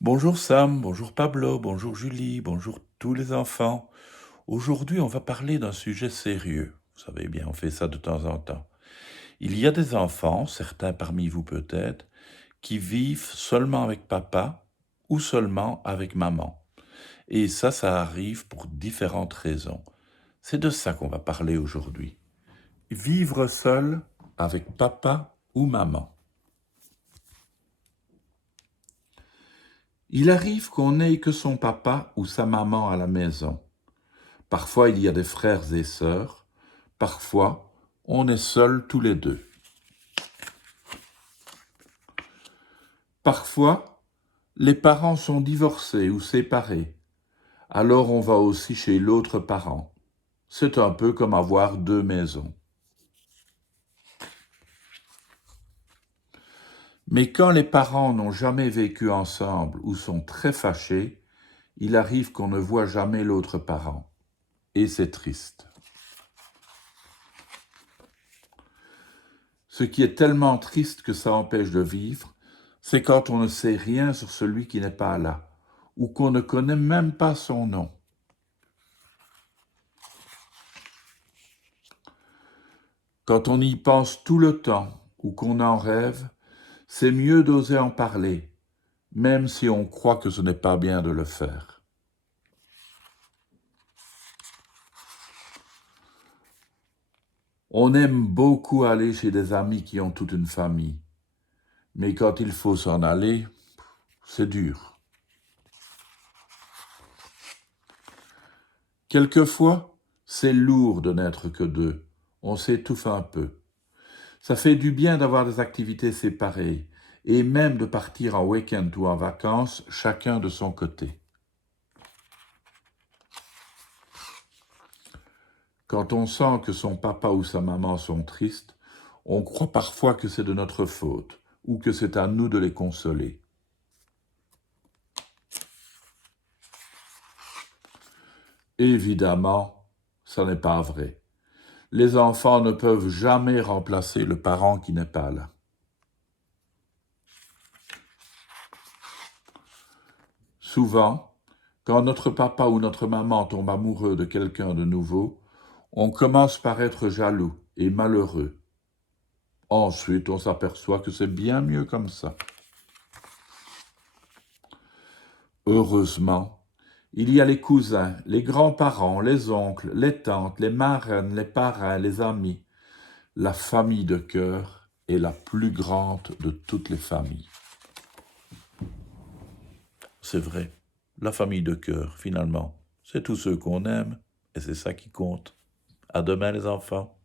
Bonjour Sam, bonjour Pablo, bonjour Julie, bonjour tous les enfants. Aujourd'hui, on va parler d'un sujet sérieux. Vous savez bien, on fait ça de temps en temps. Il y a des enfants, certains parmi vous peut-être, qui vivent seulement avec papa ou seulement avec maman. Et ça arrive pour différentes raisons. C'est de ça qu'on va parler aujourd'hui. Vivre seul avec papa ou maman. Il arrive qu'on n'ait que son papa ou sa maman à la maison. Parfois, il y a des frères et sœurs. Parfois, on est seuls tous les deux. Parfois, les parents sont divorcés ou séparés. Alors on va aussi chez l'autre parent. C'est un peu comme avoir deux maisons. Mais quand les parents n'ont jamais vécu ensemble ou sont très fâchés, il arrive qu'on ne voit jamais l'autre parent. Et c'est triste. Ce qui est tellement triste que ça empêche de vivre, c'est quand on ne sait rien sur celui qui n'est pas là, ou qu'on ne connaît même pas son nom. Quand on y pense tout le temps, ou qu'on en rêve, c'est mieux d'oser en parler, même si on croit que ce n'est pas bien de le faire. On aime beaucoup aller chez des amis qui ont toute une famille, mais quand il faut s'en aller, c'est dur. Quelquefois, c'est lourd de n'être que deux, on s'étouffe un peu. Ça fait du bien d'avoir des activités séparées, et même de partir en week-end ou en vacances, chacun de son côté. Quand on sent que son papa ou sa maman sont tristes, on croit parfois que c'est de notre faute, ou que c'est à nous de les consoler. Évidemment, ça n'est pas vrai. Les enfants ne peuvent jamais remplacer le parent qui n'est pas là. Souvent, quand notre papa ou notre maman tombe amoureux de quelqu'un de nouveau, on commence par être jaloux et malheureux. Ensuite, on s'aperçoit que c'est bien mieux comme ça. Heureusement, il y a les cousins, les grands-parents, les oncles, les tantes, les marraines, les parrains, les amis. La famille de cœur est la plus grande de toutes les familles. C'est vrai, la famille de cœur, finalement, c'est tous ceux qu'on aime et c'est ça qui compte. À demain les enfants.